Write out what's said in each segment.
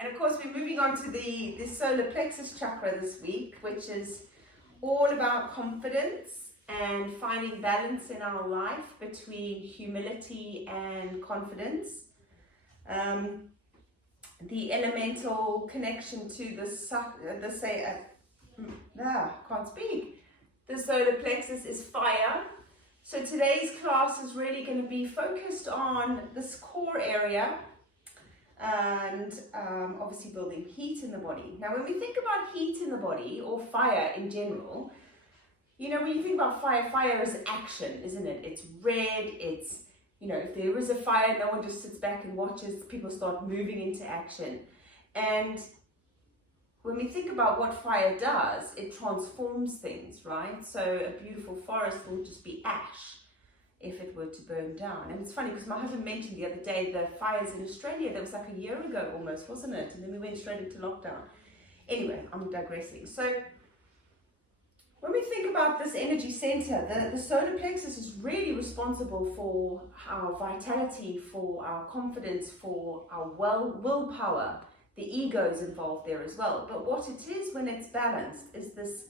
And of course, we're moving on to the solar plexus chakra this week, which is all about confidence and finding balance in our life between humility and confidence. The elemental connection to the solar plexus is fire. So today's class is really going to be focused on this core area and obviously building heat in the body. Now, when we think about heat in the body or fire in general, you know, when you think about fire, fire is action, isn't it? It's red, it's, you know, if there is a fire, no one just sits back and watches, people start moving into action. And when we think about what fire does, it transforms things, right? So a beautiful forest will just be ash if it were to burn down. And it's funny because my husband mentioned the other day the fires in Australia. That was like a year ago almost, wasn't it? And then we went straight into lockdown. Anyway, I'm digressing. So when we think about this energy center, the solar plexus is really responsible for our vitality, for our confidence, for our willpower. The ego is involved there as well. But what it is when it's balanced is this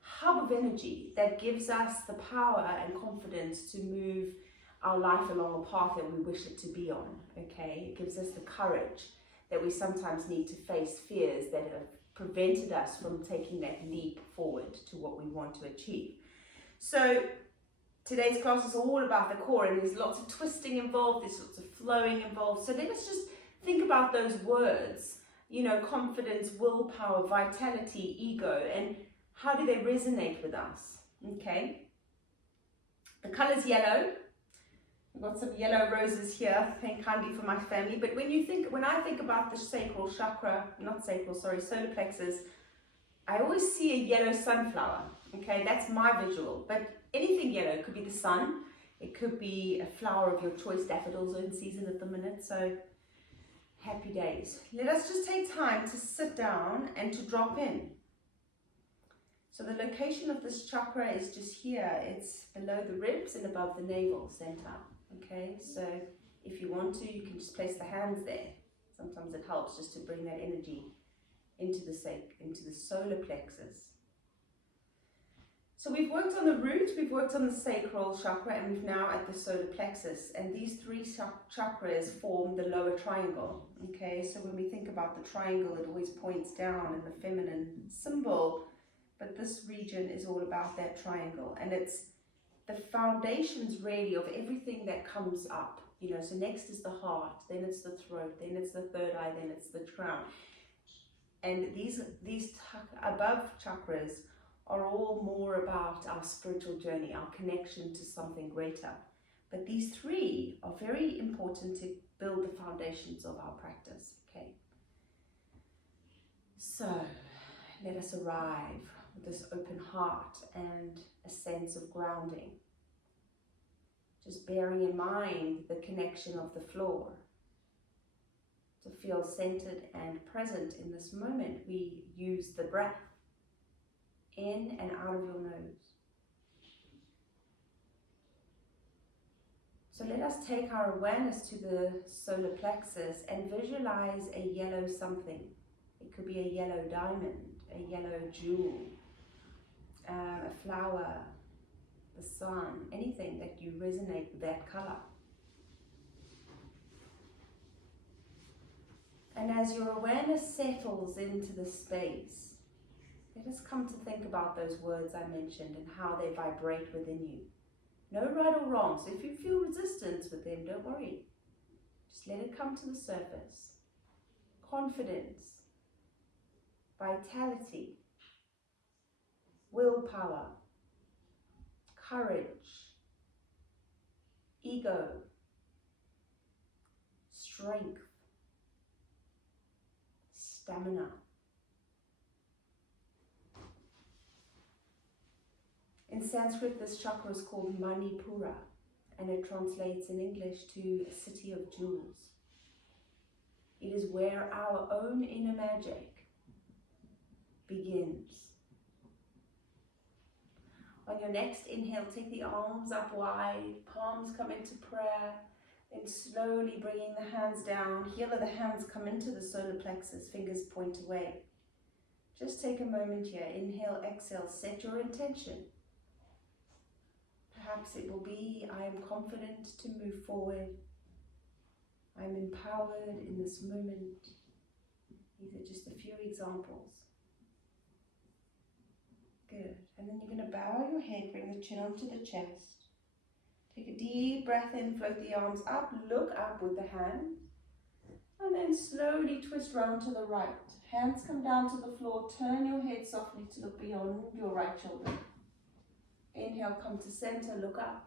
hub of energy that gives us the power and confidence to move our life along a path that we wish it to be on, okay? It gives us the courage that we sometimes need to face fears that have prevented us from taking that leap forward to what we want to achieve. So today's class is all about the core, and there's lots of twisting involved, there's lots of flowing involved. So let us just think about those words, you know, confidence, willpower, vitality, ego, and how do they resonate with us, okay? The color's yellow. I've got some yellow roses here, thank kindly for my family. But when I think about the sacral chakra, solar plexus, I always see a yellow sunflower, okay? That's my visual. But anything yellow, it could be the sun, it could be a flower of your choice. Daffodils are in season at the minute, so happy days. Let us just take time to sit down and to drop in. So the location of this chakra is just here. It's below the ribs and above the navel center. Okay, so if you want to, you can just place the hands there. Sometimes it helps just to bring that energy into the solar plexus. So we've worked on the root, we've worked on the sacral chakra, and we've now at the solar plexus. And these three chakras form the lower triangle. Okay, so when we think about the triangle, it always points down in the feminine symbol. But this region is all about that triangle, and it's the foundations really of everything that comes up, you know. So next is the heart, then it's the throat, then it's the third eye, then it's the crown. And these above chakras are all more about our spiritual journey, our connection to something greater. But these three are very important to build the foundations of our practice, okay? So let us arrive with this open heart and a sense of grounding. Just bearing in mind the connection of the floor. To feel centered and present in this moment, we use the breath in and out of your nose. So let us take our awareness to the solar plexus and visualize a yellow something. It could be a yellow diamond, a yellow jewel, a flower, the sun, anything that you resonate with that color. And as your awareness settles into the space, let us come to think about those words I mentioned and how they vibrate within you. No right or wrong, so if you feel resistance with them, don't worry. Just let it come to the surface. Confidence, vitality, willpower, courage, ego, strength, stamina. In Sanskrit, this chakra is called Manipura, and it translates in English to a city of jewels. It is where our own inner magic begins. On your next inhale, take the arms up wide, palms come into prayer, Then slowly bringing the hands down. Heel of the hands come into the solar plexus, fingers point away. Just take a moment here. Inhale, exhale, set your intention. Perhaps it will be, I am confident to move forward. I'm empowered in this moment. These are just a few examples. Good. And then you're going to bow your head, bring the chin onto the chest. Take a deep breath in, float the arms up, look up with the hands. And then slowly twist round to the right. Hands come down to the floor, turn your head softly to look beyond your right shoulder. Inhale, come to center, look up.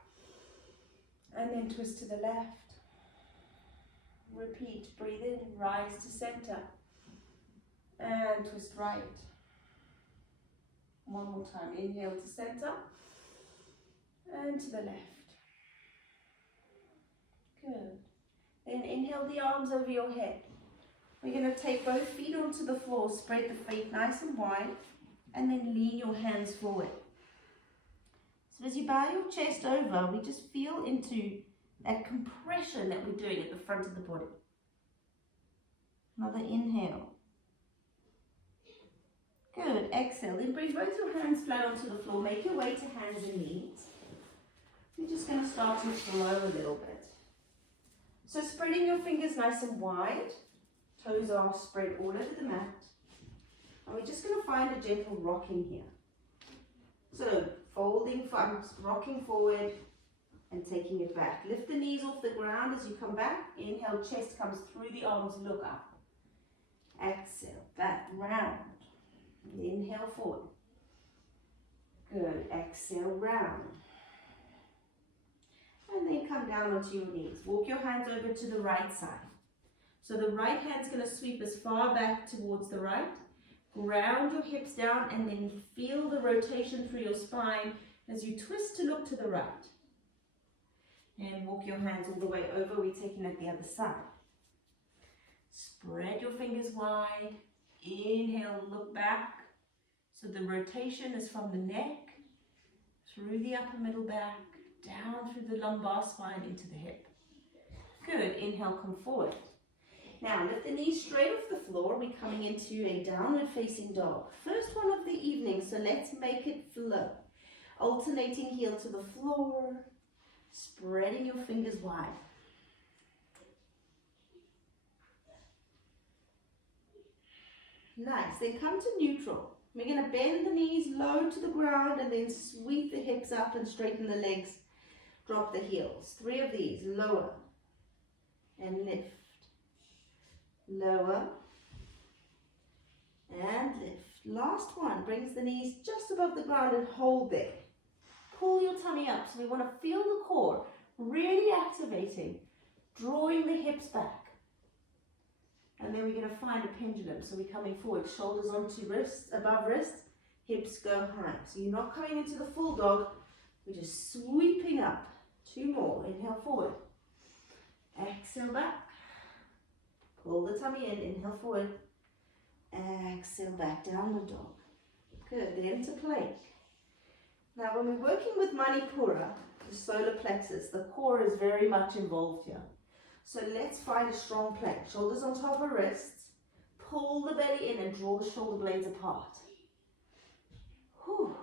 And then twist to the left. Repeat, breathe in, rise to center. And twist right. One more time, inhale to center. And to the left. Good. Then inhale the arms over your head. We're going to take both feet onto the floor, spread the feet nice and wide, and then lean your hands forward. So as you bow your chest over, we just feel into that compression that we're doing at the front of the body. Another inhale. Good, exhale. Then bring both your hands flat onto the floor. Make your way to hands and knees. We're just going to start to flow a little bit. So spreading your fingers nice and wide. Toes are spread all over the mat. And we're just going to find a gentle rocking here. So folding, rocking forward and taking it back. Lift the knees off the ground as you come back. Inhale, chest comes through the arms, look up. Exhale, back, round. Inhale, forward. Good, exhale, round. And then come down onto your knees. Walk your hands over to the right side. So the right hand's going to sweep as far back towards the right. Ground your hips down and then feel the rotation through your spine as you twist to look to the right. And walk your hands all the way over. We're taking it the other side. Spread your fingers wide. Inhale, look back. So the rotation is from the neck, through the upper middle back, down through the lumbar spine into the hip. Good. Inhale, come forward. Now lift the knees straight off the floor. We're coming into a downward facing dog. First one of the evening, so let's make it flow. Alternating heel to the floor, spreading your fingers wide. Nice. Then come to neutral. We're going to bend the knees low to the ground and then sweep the hips up and straighten the legs. Drop the heels. 3 of these. Lower and lift. Lower and lift. Last one. Brings the knees just above the ground and hold there. Pull your tummy up. So we want to feel the core really activating, drawing the hips back. And then we're going to find a pendulum. So we're coming forward, shoulders onto wrists, above wrists, hips go high. So you're not coming into the full dog, we're just sweeping up. 2 more, inhale forward. Exhale back. Pull the tummy in, inhale forward. Exhale back, downward dog. Good, then to plank. Now when we're working with Manipura, the solar plexus, the core is very much involved here. So let's find a strong plank. Shoulders on top of wrists. Pull the belly in and draw the shoulder blades apart. Whew.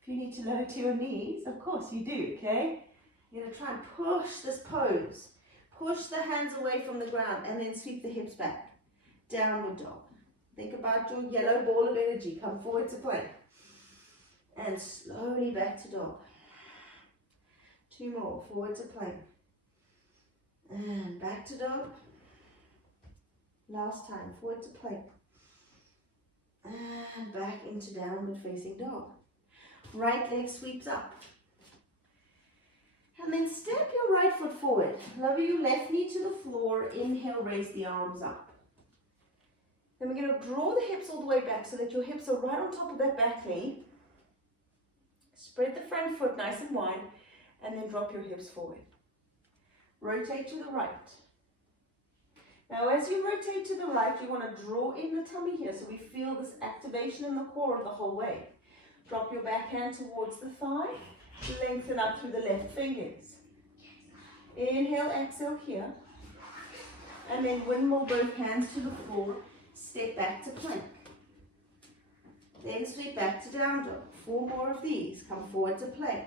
If you need to lower to your knees, of course you do, okay? You're going to try and push this pose. Push the hands away from the ground and then sweep the hips back. Downward dog. Think about your yellow ball of energy. Come forward to plank. And slowly back to dog. 2 more. Forward to plank. And back to dog. Last time, forward to plank. And back into downward facing dog. Right leg sweeps up. And then step your right foot forward. Lower your left knee to the floor. Inhale, raise the arms up. Then we're going to draw the hips all the way back so that your hips are right on top of that back knee. Spread the front foot nice and wide. And then drop your hips forward. Rotate to the right. Now as you rotate to the right, you want to draw in the tummy here so we feel this activation in the core the whole way. Drop your back hand towards the thigh. Lengthen up through the left fingers. Inhale, exhale here. And then windmill both hands to the floor. Step back to plank. Then sweep back to down dog. 4 more of these. Come forward to plank.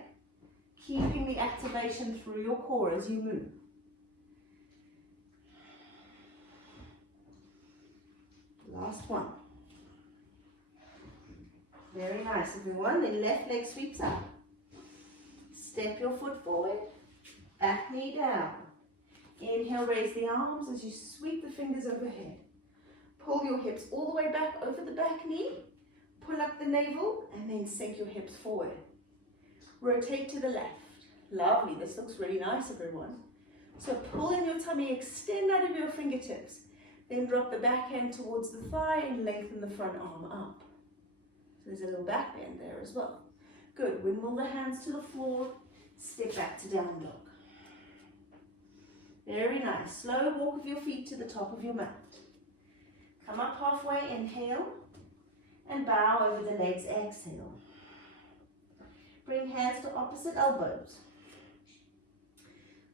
Keeping the activation through your core as you move. Last one. Very nice, everyone. Then left leg sweeps up. Step your foot forward. Back knee down. Inhale, raise the arms as you sweep the fingers overhead. Pull your hips all the way back over the back knee. Pull up the navel and then sink your hips forward. Rotate to the left. Lovely, this looks really nice, everyone. So pull in your tummy, extend out of your fingertips. Then drop the back hand towards the thigh and lengthen the front arm up. So there's a little back bend there as well. Good, windmill the hands to the floor. Step back to down dog. Very nice. Slow walk of your feet to the top of your mat. Come up halfway, inhale, and bow over the legs, exhale. Bring hands to opposite elbows.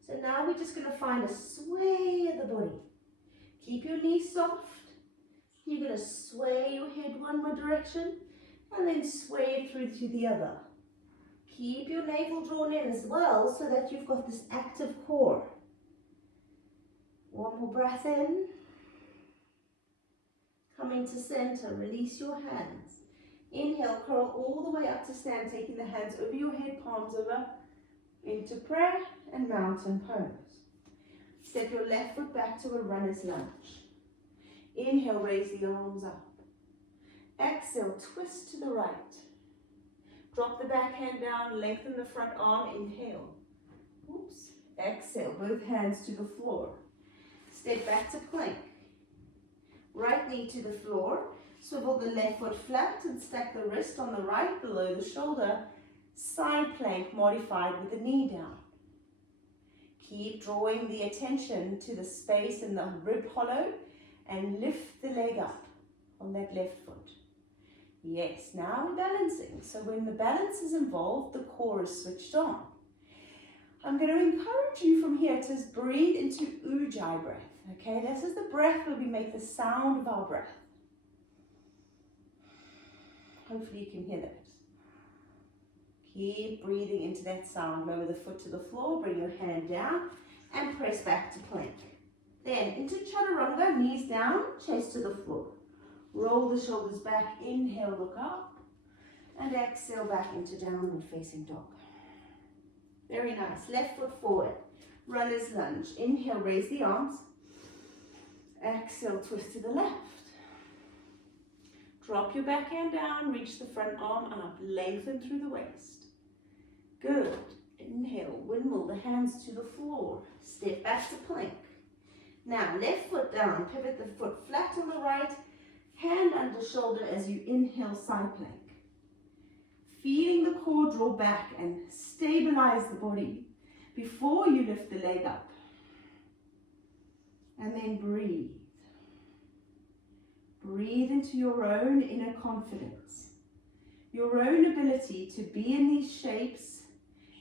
So now we're just going to find a sway of the body. Keep your knees soft. You're going to sway your head one more direction, and then sway it through to the other. Keep your navel drawn in as well, so that you've got this active core. One more breath in. Coming to center, release your hands. Inhale, curl all the way up to stand, taking the hands over your head, palms over, into prayer and mountain pose. Step your left foot back to a runner's lunge. Inhale, raise the arms up. Exhale, twist to the right. Drop the back hand down, lengthen the front arm, inhale. Oops. Exhale, both hands to the floor. Step back to plank. Right knee to the floor. Swivel the left foot flat and stack the wrist on the right below the shoulder. Side plank modified with the knee down. Keep drawing the attention to the space in the rib hollow and lift the leg up on that left foot. Yes, now we're balancing. So when the balance is involved, the core is switched on. I'm going to encourage you from here to breathe into Ujjayi breath. Okay, this is the breath where we make the sound of our breath. Hopefully you can hear that. Keep breathing into that sound. Lower the foot to the floor, bring your hand down and press back to plank. Then into chaturanga, knees down, chest to the floor. Roll the shoulders back, inhale, look up, and exhale back into downward facing dog. Very nice. Left foot forward, runner's lunge. Inhale, raise the arms. Exhale, twist to the left. Drop your back hand down, reach the front arm up, lengthen through the waist. Good. Inhale, windmill the hands to the floor. Step back to plank. Now, left foot down, pivot the foot flat on the right, hand under shoulder as you inhale, side plank. Feeling the core draw back and stabilize the body before you lift the leg up. And then breathe. Breathe into your own inner confidence, your own ability to be in these shapes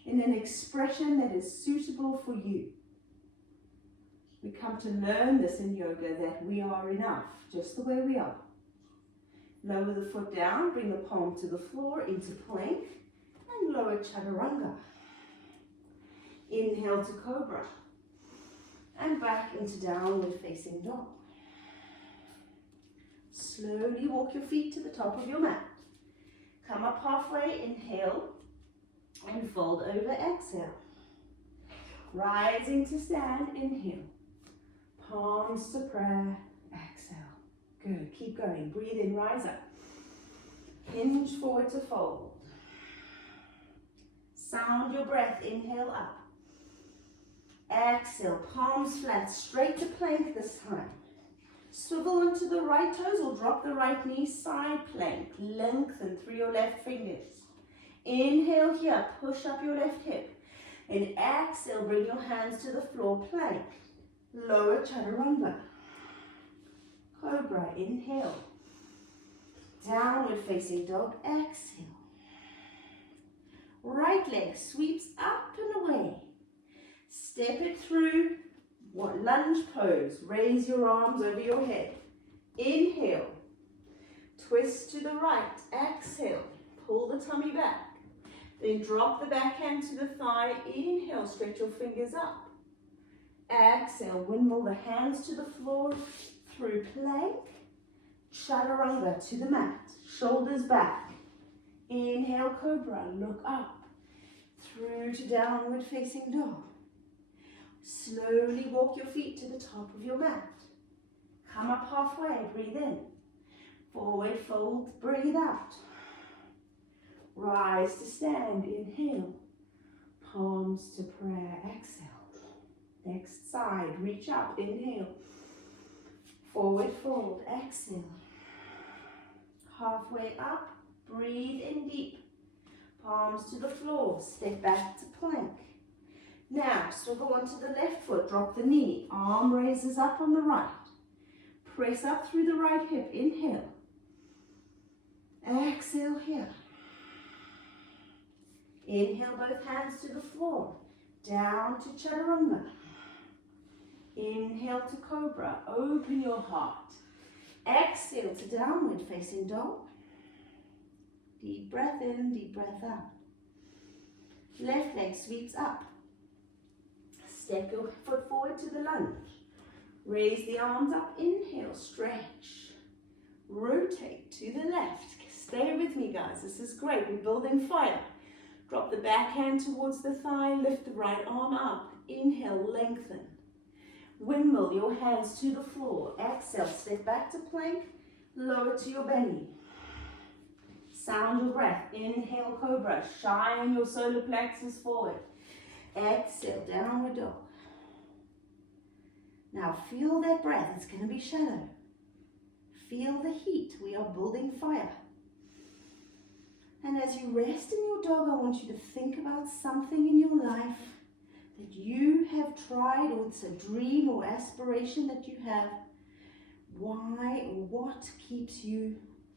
in an expression that is suitable for you. We come to learn this in yoga, that we are enough, just the way we are. Lower the foot down, bring the palm to the floor into plank, and lower chaturanga. Inhale to cobra, and back into downward facing dog. Slowly walk your feet to the top of your mat. Come up halfway, inhale, and fold over, exhale. Rising to stand, inhale. Palms to prayer, exhale. Good, keep going. Breathe in, rise up. Hinge forward to fold. Sound your breath, inhale up. Exhale, palms flat, straight to plank this time. Swivel onto the right toes or drop the right knee, side plank. Lengthen through your left fingers. Inhale here, push up your left hip. And exhale, bring your hands to the floor, plank. Lower chaturanga. Cobra, inhale. Downward facing dog, exhale. Right leg sweeps up and away. Step it through. Lunge pose. Raise your arms over your head. Inhale. Twist to the right. Exhale. Pull the tummy back. Then drop the backhand to the thigh. Inhale. Stretch your fingers up. Exhale. Windmill the hands to the floor through plank. Chaturanga to the mat. Shoulders back. Inhale, cobra. Look up. Through to downward facing dog. Slowly walk your feet to the top of your mat. Come up halfway. Breathe in. Forward fold. Breathe out. Rise to stand. Inhale. Palms to prayer. Exhale. Next side. Reach up. Inhale. Forward fold. Exhale. Halfway up. Breathe in deep. Palms to the floor. Step back to plank. Now, still go onto the left foot. Drop the knee. Arm raises up on the right. Press up through the right hip. Inhale. Exhale here. Inhale, both hands to the floor. Down to chaturanga. Inhale to cobra. Open your heart. Exhale to downward facing dog. Deep breath in, deep breath out. Left leg sweeps up. Step your foot forward to the lunge. Raise the arms up. Inhale, stretch. Rotate to the left. Stay with me, guys. This is great. We're building fire. Drop the backhand towards the thigh. Lift the right arm up. Inhale, lengthen. Windmill your hands to the floor. Exhale, step back to plank. Lower to your belly. Sound your breath. Inhale, cobra. Shine your solar plexus forward. Exhale, downward dog. Now feel that breath. It's going to be shallow. Feel the heat. We are building fire. And as you rest in your dog, I want you to think about something in your life that you have tried, or it's a dream or aspiration that you have. Why or what keeps you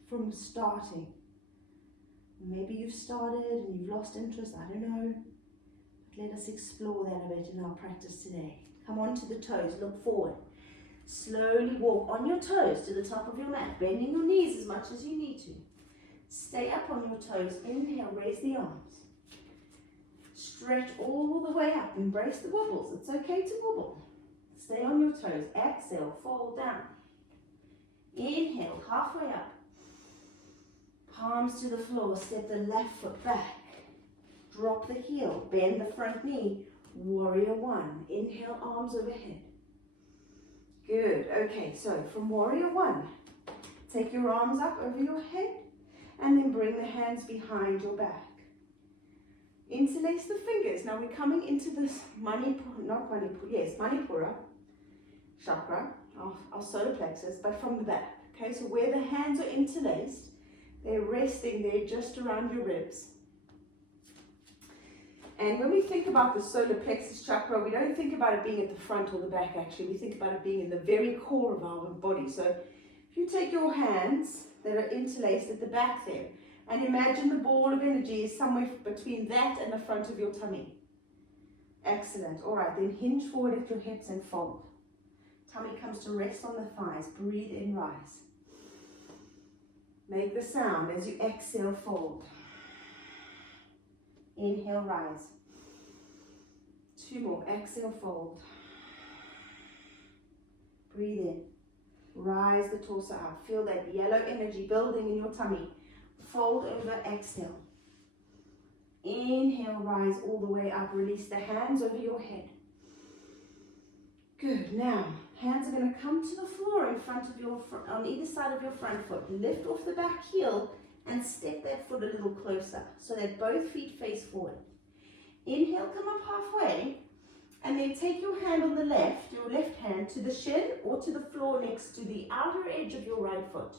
from starting? Maybe you've started and you've lost interest, I don't know. But let us explore that a bit in our practice today. Come on to the toes, look forward. Slowly walk on your toes to the top of your mat, bending your knees as much as you need to. Stay up on your toes. Inhale, raise the arms. Stretch all the way up. Embrace the wobbles. It's okay to wobble. Stay on your toes. Exhale, fall down. Inhale, halfway up. Palms to the floor. Step the left foot back. Drop the heel. Bend the front knee. Warrior one. Inhale, arms overhead. Good. Okay, so from warrior one, take your arms up over your head. And then bring the hands behind your back. Interlace the fingers. Now we're coming into this Manipura chakra, our solar plexus, but from the back. Okay, so where the hands are interlaced, they're resting there just around your ribs. And when we think about the solar plexus chakra, we don't think about it being at the front or the back actually. We think about it being in the very core of our body. So if you take your hands that are interlaced at the back there, and imagine the ball of energy is somewhere between that and the front of your tummy. Excellent. All right, then hinge forward at your hips and fold. Tummy comes to rest on the thighs. Breathe in, rise. Make the sound as you exhale, fold. Inhale, rise. Two more. Exhale, fold. Breathe in. Rise the torso up. Feel that yellow energy building in your tummy. Fold over, exhale. Inhale, rise all the way up. Release the hands over your head. Good. Now, hands are going to come to the floor in front of your, on either side of your front foot. Lift off the back heel and step that foot a little closer so that both feet face forward. Inhale, come up halfway. And then take your hand on the left, your left hand, to the shin or to the floor next to the outer edge of your right foot.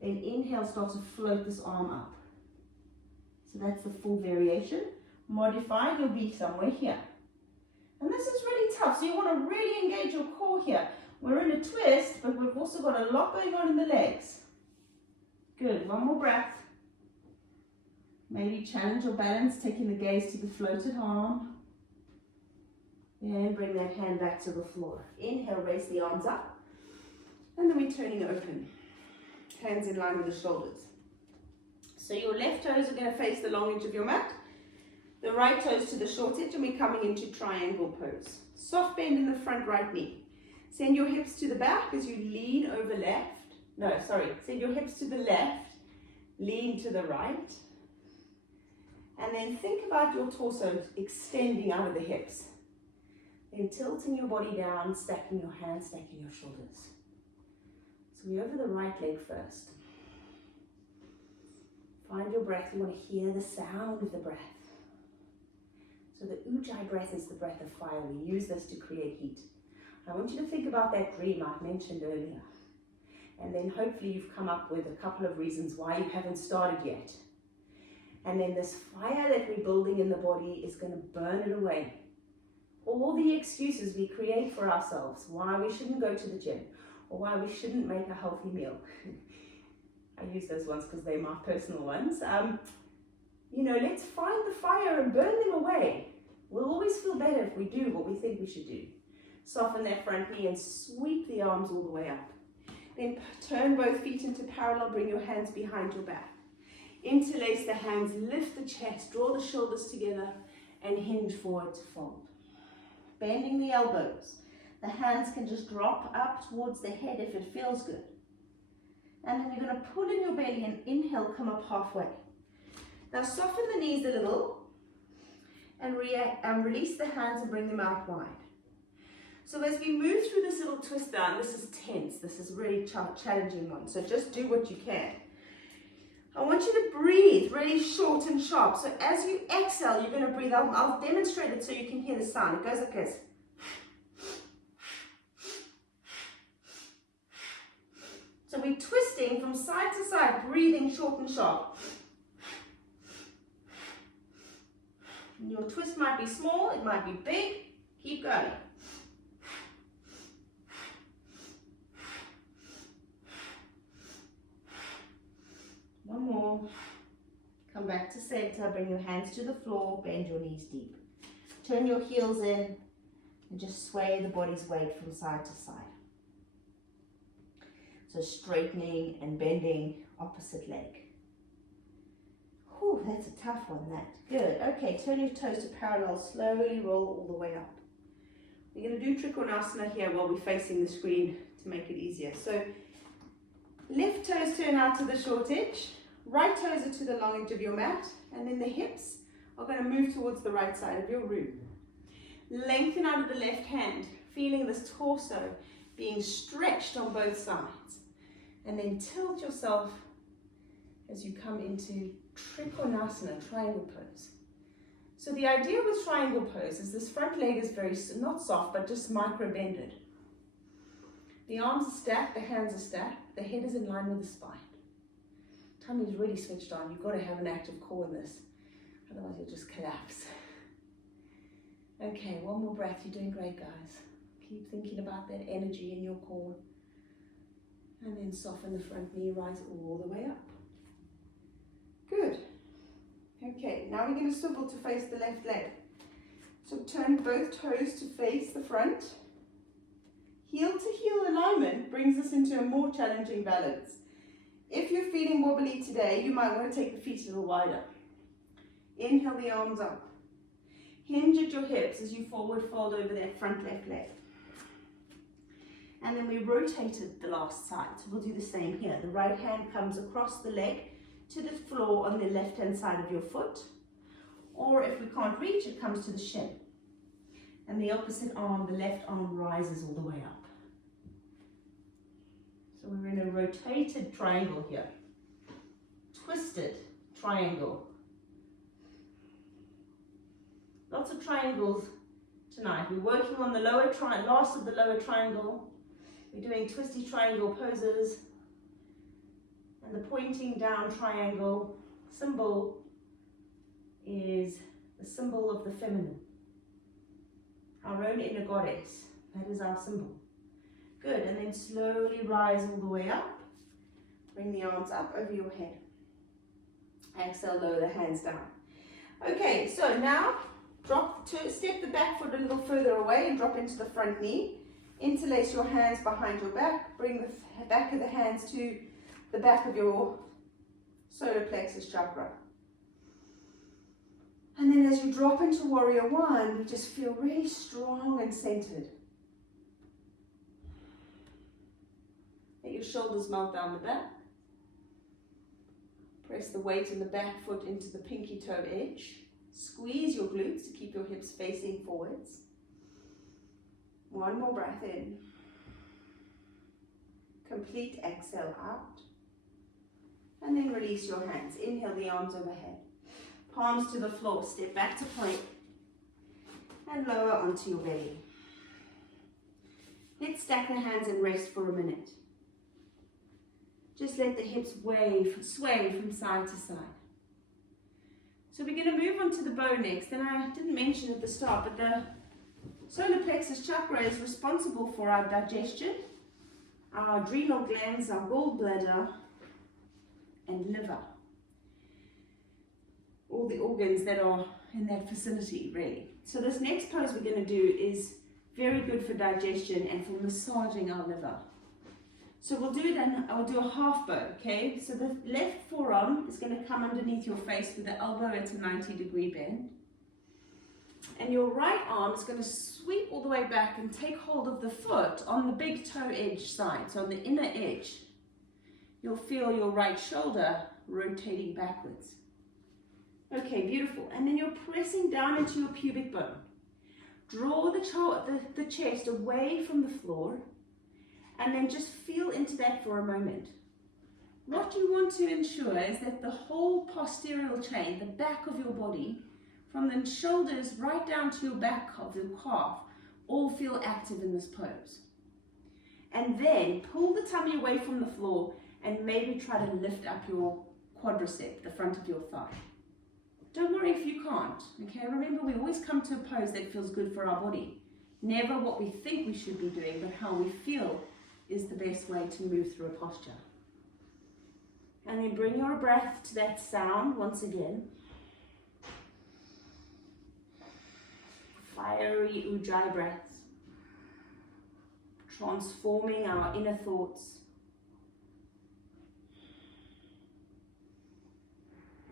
Then inhale, start to float this arm up. So that's the full variation. Modified, you'll be somewhere here. And this is really tough, so you want to really engage your core here. We're in a twist, but we've also got a lot going on in the legs. Good, one more breath. Maybe challenge your balance, taking the gaze to the floated arm. And bring that hand back to the floor. Inhale, raise the arms up. And then we're turning open. Hands in line with the shoulders. So your left toes are going to face the long edge of your mat. The right toes to the short edge, and we're coming into triangle pose. Soft bend in the front right knee. Send your hips to the back as you lean over left. No, sorry. Send your hips to the left. Lean to the right. And then think about your torso extending out of the hips. Then tilting your body down, stacking your hands, stacking your shoulders. So we're over the right leg first. Find your breath. You want to hear the sound of the breath. So the Ujjayi breath is the breath of fire. We use this to create heat. I want you to think about that dream I mentioned earlier. And then hopefully you've come up with a couple of reasons why you haven't started yet. And then this fire that we're building in the body is going to burn it away. All the excuses we create for ourselves, why we shouldn't go to the gym, or why we shouldn't make a healthy meal. I use those ones because they're my personal ones. Let's find the fire and burn them away. We'll always feel better if we do what we think we should do. Soften that front knee and sweep the arms all the way up. Then turn both feet into parallel, bring your hands behind your back. Interlace the hands, lift the chest, draw the shoulders together, and hinge forward to fold. Bending the elbows. The hands can just drop up towards the head if it feels good. And then you're going to pull in your belly and inhale, come up halfway. Now soften the knees a little and release the hands and bring them out wide. So as we move through this little twist down, this is tense. This is a really challenging one. So just do what you can. I want you to breathe really short and sharp. So as you exhale, you're going to breathe. I'll demonstrate it so you can hear the sound. It goes like this. So we're twisting from side to side, breathing short and sharp. Your twist might be small, it might be big. Keep going. One more. Come back to center, bring your hands to the floor, bend your knees deep. Turn your heels in and just sway the body's weight from side to side. So straightening and bending opposite leg. Whew, that's a tough one, that. Good. Okay, turn your toes to parallel, slowly roll all the way up. We're going to do Trikonasana here while we're facing the screen to make it easier. So left toes turn out to the short edge, right toes are to the long edge of your mat, and then the hips are going to move towards the right side of your room. Lengthen out of the left hand, feeling this torso being stretched on both sides. And then tilt yourself as you come into Trikonasana, triangle pose. So the idea with triangle pose is this front leg is very, not soft, but just micro bended. The arms are stacked, the hands are stacked, the head is in line with the spine. Tummy is really switched on. You've got to have an active core in this, otherwise you'll just collapse. Okay, one more breath. You're doing great, guys. Keep thinking about that energy in your core. And then soften the front knee, rise all the way up. Good. Okay, now we're going to swivel to face the left leg. So turn both toes to face the front. Heel to heel alignment brings us into a more challenging balance. If you're feeling wobbly today, you might want to take the feet a little wider. Inhale the arms up. Hinge at your hips as you forward fold over that front left leg. And then we rotated the last side, so we'll do the same here. The right hand comes across the leg to the floor on the left hand side of your foot, or if we can't reach, it comes to the shin. And the opposite arm, the left arm, rises all the way up. So we're in a rotated triangle here. Twisted triangle. Lots of triangles tonight. We're working on the lower last of the lower triangle. We're doing twisty triangle poses. And the pointing down triangle symbol is the symbol of the feminine. Our own inner goddess. That is our symbol. Good, and then slowly rise all the way up. Bring the arms up over your head. Exhale, lower the hands down. Okay, so now Step the back foot a little further away and drop into the front knee. Interlace your hands behind your back. Bring the back of the hands to the back of your solar plexus chakra. And then as you drop into warrior one, you just feel really strong and centered. Let your shoulders melt down the back. Press the weight in the back foot into the pinky toe edge. Squeeze your glutes to keep your hips facing forwards. One more breath in. Complete exhale out. And then release your hands. Inhale the arms overhead. Palms to the floor. Step back to plank. And lower onto your belly. Let's stack the hands and rest for a minute. Just let the hips sway from side to side. So we're going to move on to the bow next. And I didn't mention at the start, but the solar plexus chakra is responsible for our digestion, our adrenal glands, our gallbladder, and liver. All the organs that are in that facility, really. So this next pose we're going to do is very good for digestion and for massaging our liver. So we'll do it, and I'll do a half bow, okay? So the left forearm is going to come underneath your face with the elbow at a 90-degree bend. And your right arm is going to sweep all the way back and take hold of the foot on the big toe edge side, so on the inner edge. You'll feel your right shoulder rotating backwards. Okay, beautiful. And then you're pressing down into your pubic bone. Draw the chest away from the floor. And then just feel into that for a moment. What you want to ensure is that the whole posterior chain, the back of your body, from the shoulders right down to your back of your calf, all feel active in this pose. And then pull the tummy away from the floor and maybe try to lift up your quadricep, the front of your thigh. Don't worry if you can't, okay? Remember, we always come to a pose that feels good for our body. Never what we think we should be doing, but how we feel is the best way to move through a posture. And then bring your breath to that sound once again. Fiery Ujjayi breaths. Transforming our inner thoughts.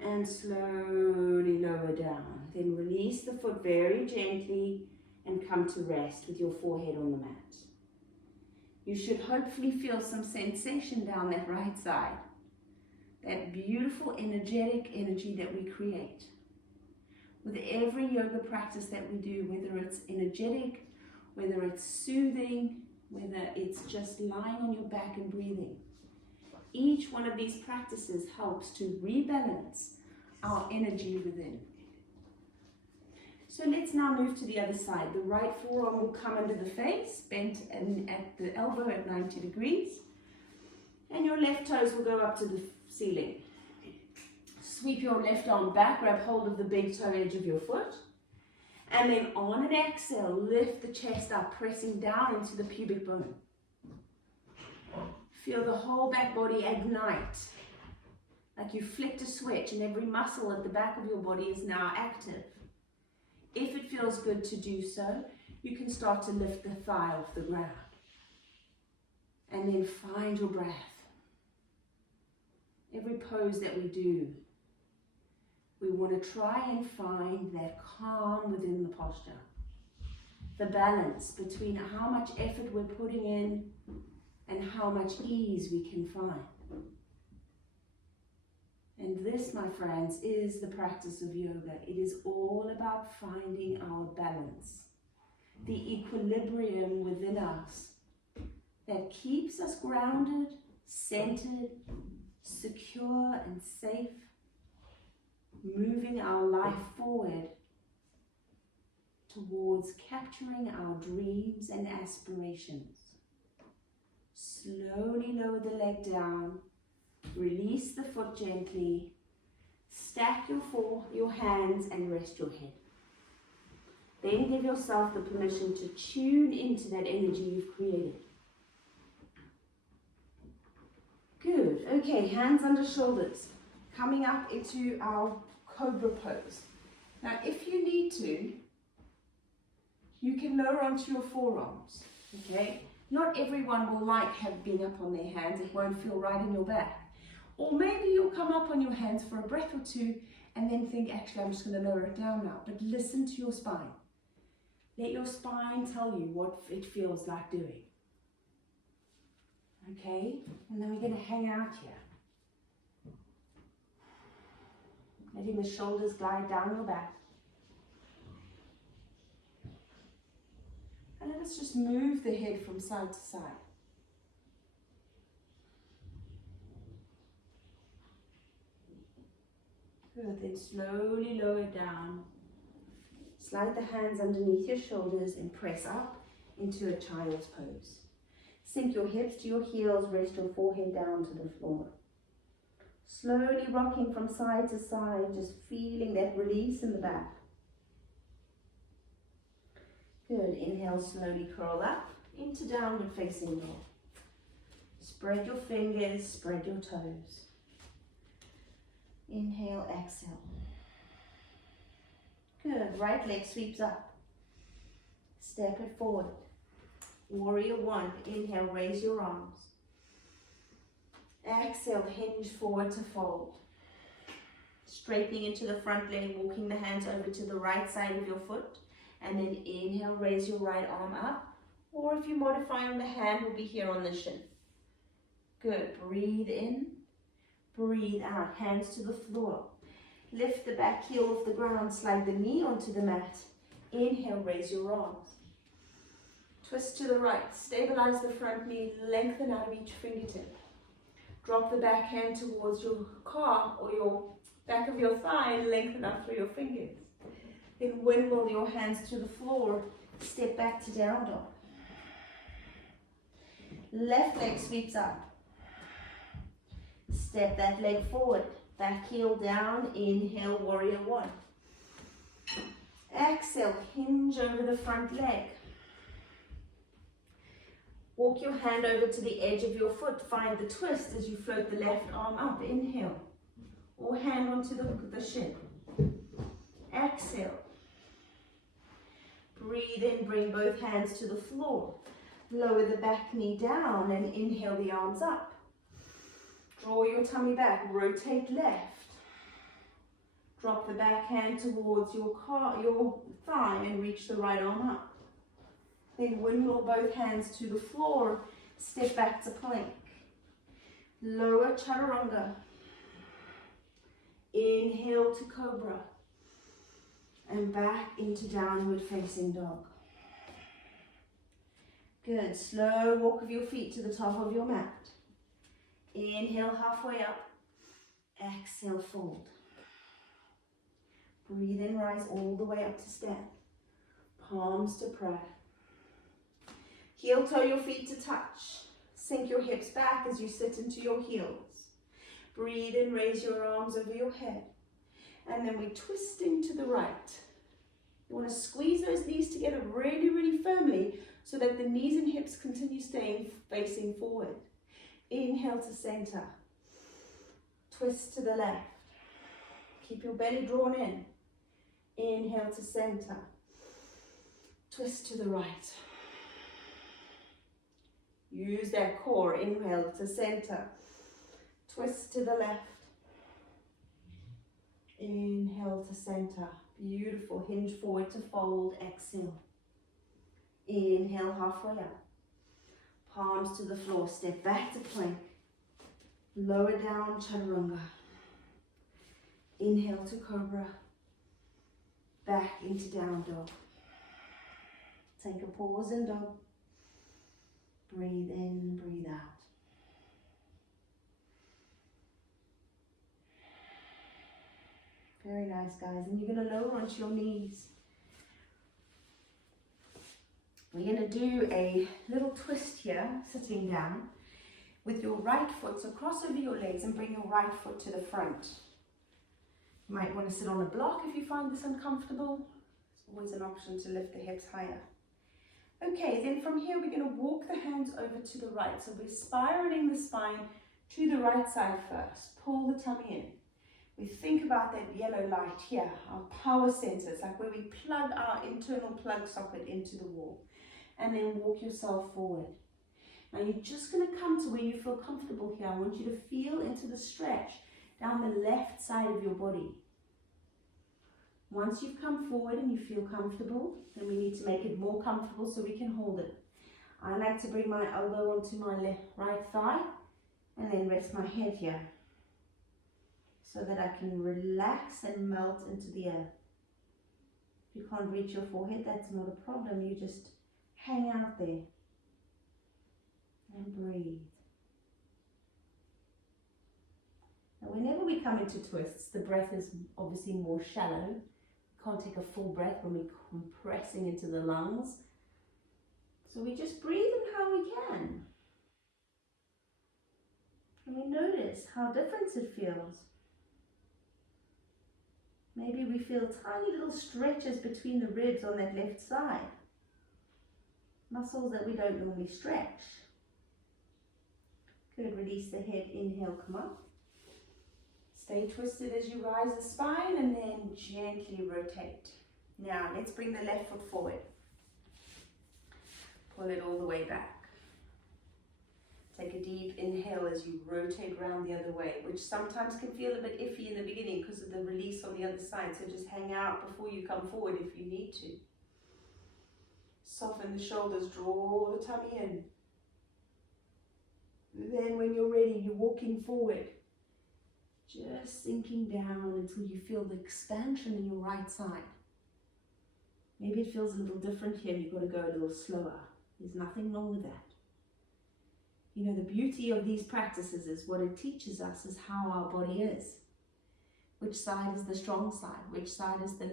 And slowly lower down. Then release the foot very gently and come to rest with your forehead on the mat. You should hopefully feel some sensation down that right side. That beautiful energetic energy that we create. With every yoga practice that we do, whether it's energetic, whether it's soothing, whether it's just lying on your back and breathing. Each one of these practices helps to rebalance our energy within. So let's now move to the other side. The right forearm will come under the face, bent and at the elbow at 90 degrees. And your left toes will go up to the ceiling. Sweep your left arm back, grab hold of the big toe edge of your foot. And then on an exhale, lift the chest up, pressing down into the pubic bone. Feel the whole back body ignite. Like you flicked a switch and every muscle at the back of your body is now active. If it feels good to do so, you can start to lift the thigh off the ground. And then find your breath. Every pose that we do, we want to try and find that calm within the posture. The balance between how much effort we're putting in and how much ease we can find. And this, my friends, is the practice of yoga. It is all about finding our balance, the equilibrium within us that keeps us grounded, centered, secure and safe, moving our life forward towards capturing our dreams and aspirations. Slowly lower the leg down, release the foot gently, stack your hands and rest your head. Then give yourself the permission to tune into that energy you've created. Good. Okay, hands under shoulders. Coming up into our cobra pose. Now, if you need to, you can lower onto your forearms, okay? Not everyone will like being up on their hands. It won't feel right in your back. Or maybe you'll come up on your hands for a breath or two and then think, actually, I'm just going to lower it down now. But listen to your spine. Let your spine tell you what it feels like doing. Okay? And then we're going to hang out here. Letting the shoulders glide down your back. And let's just move the head from side to side. Good, then slowly lower down. Slide the hands underneath your shoulders and press up into a child's pose. Sink your hips to your heels, rest your forehead down to the floor. Slowly rocking from side to side, just feeling that release in the back. Good, inhale, slowly curl up into downward facing dog. Spread your fingers, spread your toes. Inhale, exhale. Good, right leg sweeps up. Step it forward. Warrior one, inhale, raise your arms. Exhale, hinge forward to fold. Straightening into the front leg, walking the hands over to the right side of your foot. And then inhale, raise your right arm up. Or if you modify on the hand, we'll be here on the shin. Good, breathe in, breathe out, hands to the floor. Lift the back heel off the ground, slide the knee onto the mat. Inhale, raise your arms. Twist to the right, stabilize the front knee, lengthen out of each fingertip. Drop the back hand towards your calf or your back of your thigh and lengthen out through your fingers. Then windmill your hands to the floor, step back to down dog. Left leg sweeps up. Step that leg forward, back heel down, inhale, warrior one. Exhale, hinge over the front leg. Walk your hand over to the edge of your foot, find the twist as you float the left arm up, inhale. Or hand onto the shin. Exhale. Breathe in, bring both hands to the floor. Lower the back knee down and inhale the arms up. Draw your tummy back, rotate left. Drop the back hand towards your thigh and reach the right arm up. Then windmill both hands to the floor, step back to plank. Lower chaturanga. Inhale to cobra. And back into downward facing dog. Good, slow walk of your feet to the top of your mat. Inhale halfway up, exhale fold. Breathe in, rise all the way up to stand. Palms to prayer. Heel toe your feet to touch. Sink your hips back as you sit into your heels. Breathe in, raise your arms over your head. And then we're twisting to the right. You want to squeeze those knees together really, really firmly so that the knees and hips continue staying facing forward. Inhale to center. Twist to the left. Keep your belly drawn in. Inhale to center. Twist to the right. Use that core. Inhale to center. Twist to the left. Inhale to center. Beautiful. Hinge forward to fold. Exhale. Inhale halfway up. Palms to the floor. Step back to plank. Lower down chaturanga. Inhale to cobra. Back into down dog. Take a pause in dog. Breathe in, breathe out. Very nice, guys. And you're going to lower onto your knees. We're going to do a little twist here, sitting down, with your right foot. So cross over your legs and bring your right foot to the front. You might want to sit on a block if you find this uncomfortable. It's always an option to lift the hips higher. Okay, then from here we're going to walk the hands over to the right. So we're spiraling the spine to the right side first. Pull the tummy in. We think about that yellow light here, our power centers, like where we plug our internal plug socket into the wall. And then walk yourself forward. Now you're just going to come to where you feel comfortable here. I want you to feel into the stretch down the left side of your body. Once you've come forward and you feel comfortable, then we need to make it more comfortable so we can hold it. I like to bring my elbow onto my right thigh and then rest my head here so that I can relax and melt into the air. If you can't reach your forehead, that's not a problem. You just hang out there and breathe. Now, whenever we come into twists, the breath is obviously more shallow. We can't take a full breath when we're compressing into the lungs. So we just breathe in how we can. And we notice how different it feels. Maybe we feel tiny little stretches between the ribs on that left side. Muscles that we don't normally stretch. Good, release the head, inhale, come up. Stay twisted as you rise the spine and then gently rotate. Now let's bring the left foot forward. Pull it all the way back. Take a deep inhale as you rotate around the other way, which sometimes can feel a bit iffy in the beginning because of the release on the other side. So just hang out before you come forward if you need to. Soften the shoulders, draw the tummy in. Then when you're ready, you're walking forward. Just sinking down until you feel the expansion in your right side. Maybe it feels a little different here. You've got to go a little slower. There's nothing wrong with that. You know, the beauty of these practices is what it teaches us is how our body is. Which side is the strong side? Which side is the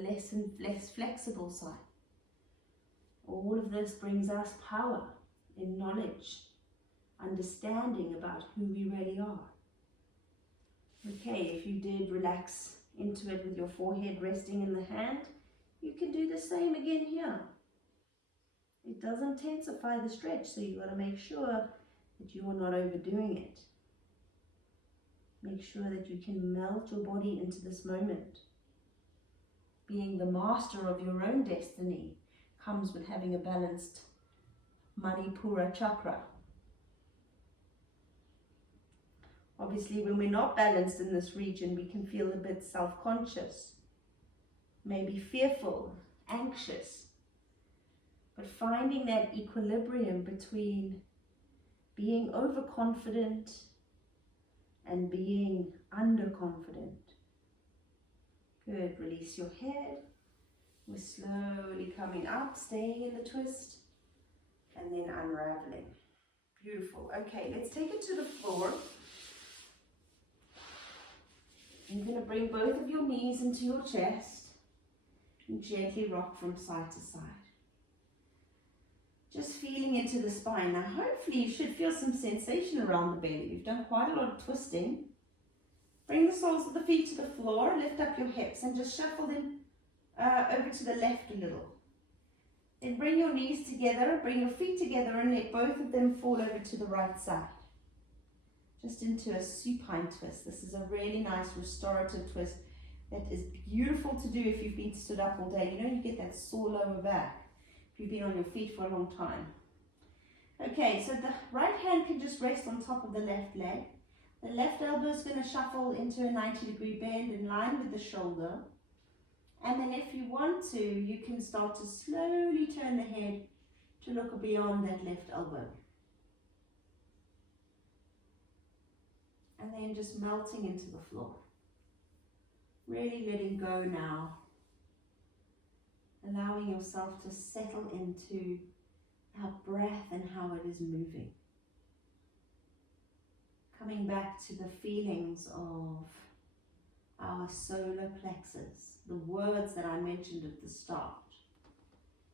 less flexible side? All of this brings us power in knowledge, understanding about who we really are. Okay, if you did relax into it with your forehead resting in the hand, you can do the same again here. It does intensify the stretch, so you've got to make sure that you are not overdoing it. Make sure that you can melt your body into this moment. Being the master of your own destiny comes with having a balanced Manipura chakra. Obviously, when we're not balanced in this region, we can feel a bit self-conscious, maybe fearful, anxious. But finding that equilibrium between being overconfident and being underconfident. Good, release your head. We're slowly coming up, staying in the twist, and then unraveling. Beautiful. Okay, let's take it to the floor. You're going to bring both of your knees into your chest and gently rock from side to side. Just feeling into the spine. Now, hopefully you should feel some sensation around the belly. You've done quite a lot of twisting. Bring the soles of the feet to the floor, lift up your hips and just shuffle them over to the left a little. Then bring your knees together, bring your feet together and let both of them fall over to the right side. Just into a supine twist. This is a really nice restorative twist that is beautiful to do if you've been stood up all day. You know, you get that sore lower back if you've been on your feet for a long time. Okay, so the right hand can just rest on top of the left leg. The left elbow is going to shuffle into a 90-degree bend in line with the shoulder. And then if you want to, you can start to slowly turn the head to look beyond that left elbow. And then just melting into the floor. Really letting go now. Allowing yourself to settle into our breath and how it is moving. Coming back to the feelings of our solar plexus, the words that I mentioned at the start.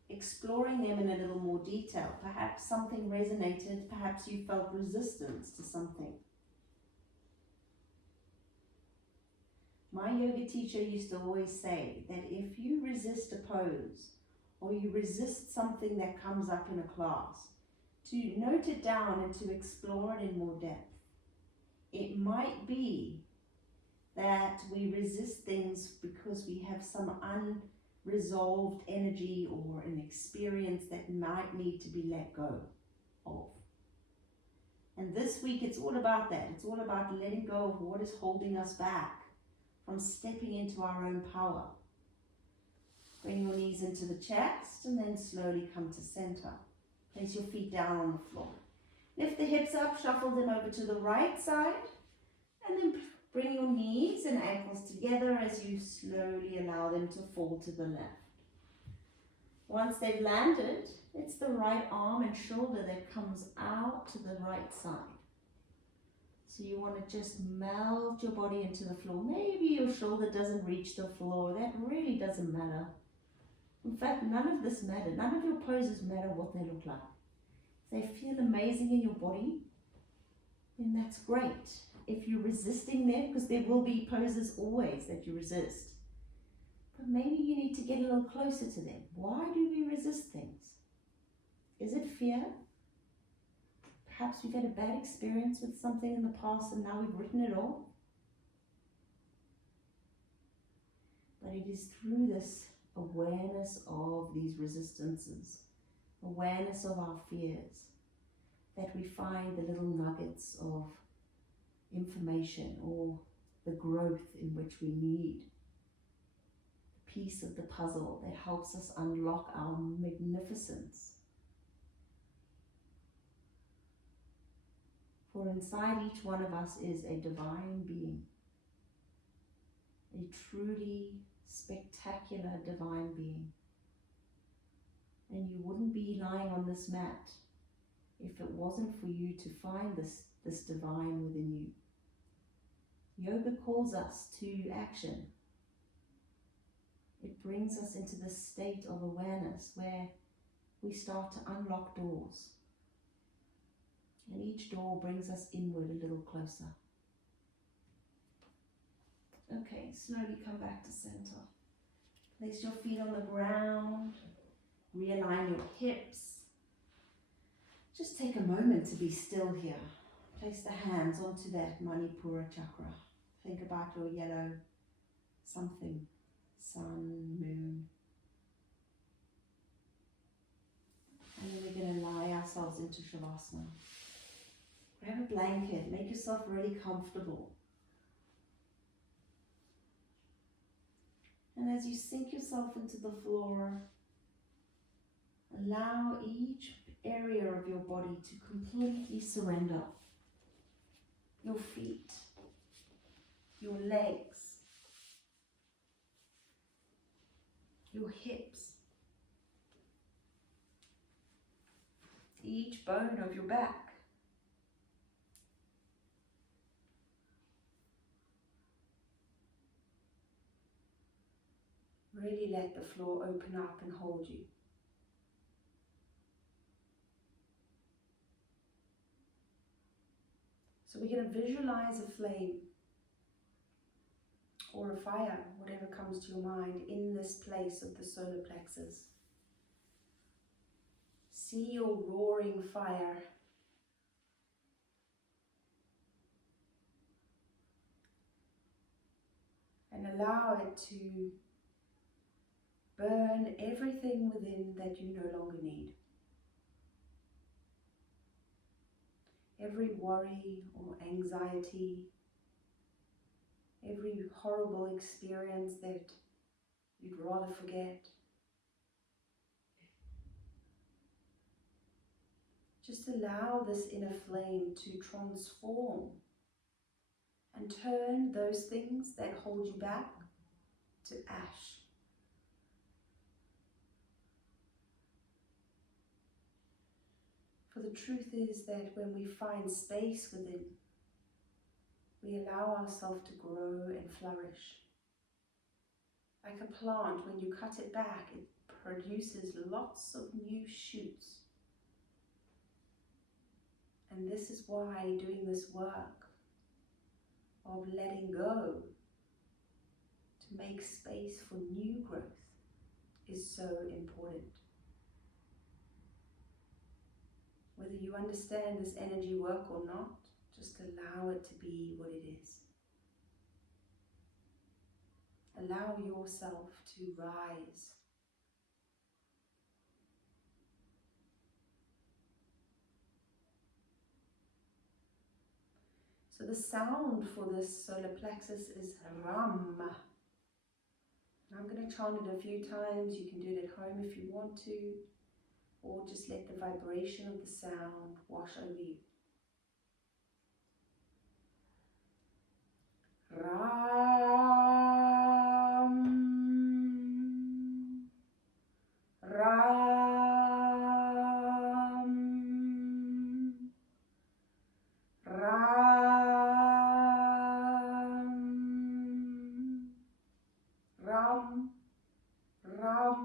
Exploring them in a little more detail. Perhaps something resonated, perhaps you felt resistance to something. My yoga teacher used to always say that if you resist a pose or you resist something that comes up in a class, to note it down and to explore it in more depth. It might be that we resist things because we have some unresolved energy or an experience that might need to be let go of. And this week it's all about that. It's all about letting go of what is holding us back from stepping into our own power. Bring your knees into the chest and then slowly come to center. Place your feet down on the floor. Lift the hips up, shuffle them over to the right side, and then bring your knees and ankles together as you slowly allow them to fall to the left. Once they've landed, it's the right arm and shoulder that comes out to the right side. So you want to just melt your body into the floor. Maybe your shoulder doesn't reach the floor. That really doesn't matter. In fact, none of this matters. None of your poses matter what they look like. If they feel amazing in your body, then that's great. If you're resisting them, because there will be poses always that you resist, but maybe you need to get a little closer to them. Why do we resist things? Is it fear? Perhaps we've had a bad experience with something in the past and now we've written it off. But it is through this awareness of these resistances, awareness of our fears, that we find the little nuggets of information or the growth in which we need. The piece of the puzzle that helps us unlock our magnificence. For inside each one of us is a divine being, a truly spectacular divine being. And you wouldn't be lying on this mat if it wasn't for you to find this divine within you. Yoga calls us to action. It brings us into this state of awareness where we start to unlock doors. And each door brings us inward a little closer. Okay, slowly come back to center. Place your feet on the ground. Realign your hips. Just take a moment to be still here. Place the hands onto that Manipura chakra. Think about your yellow something, sun, moon. And then we're going to lie ourselves into Shavasana. Grab a blanket, make yourself really comfortable. And as you sink yourself into the floor, allow each area of your body to completely surrender. Your feet, your legs, your hips, each bone of your back. Really let the floor open up and hold you. So we're going to visualize a flame or a fire, whatever comes to your mind, in this place of the solar plexus. See your roaring fire. And allow it to burn everything within that you no longer need. Every worry or anxiety, every horrible experience that you'd rather forget. Just allow this inner flame to transform and turn those things that hold you back to ash. For the truth is that when we find space within, we allow ourselves to grow and flourish. Like a plant, when you cut it back, it produces lots of new shoots. And this is why doing this work of letting go to make space for new growth is so important. Whether you understand this energy work or not, just allow it to be what it is. allow yourself to rise. So the sound for this solar plexus is Ram. I'm going to chant it a few times. You can do it at home if you want to, or just let the vibration of the sound wash over you. Ram, Ram, Ram, Ram, Ram,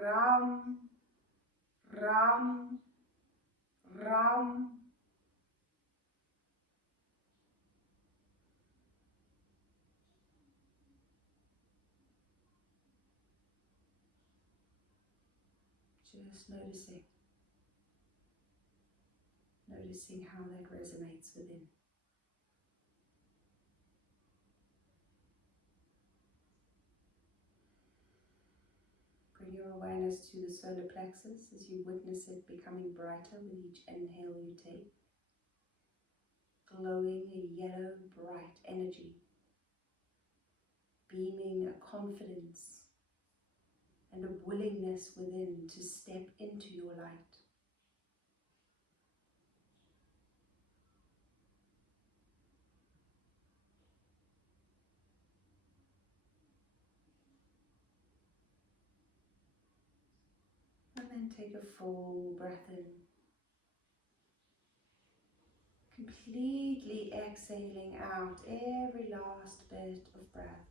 Ram, Ram, Ram. Just noticing how that resonates within. Bring your awareness to the solar plexus as you witness it becoming brighter with each inhale you take, glowing a yellow bright energy, beaming a confidence and a willingness within to step into your light. And then take a full breath in, completely exhaling out every last bit of breath.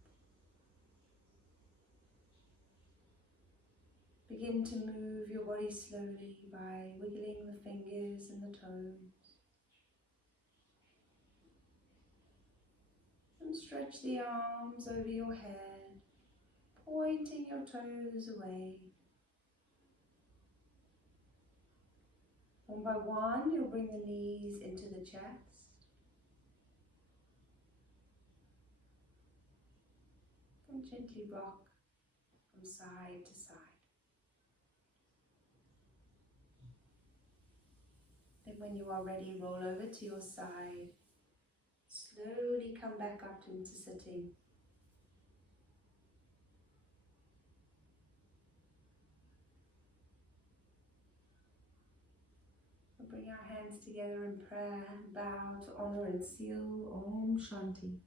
Begin to move your body slowly by wiggling the fingers and the toes. And stretch the arms over your head, pointing your toes away. One by one, you'll bring the knees into the chest. And gently rock from side to side. Then when you are ready, roll over to your side. Slowly come back up into sitting. We'll bring our hands together in prayer, bow to honor and seal Om Shanti.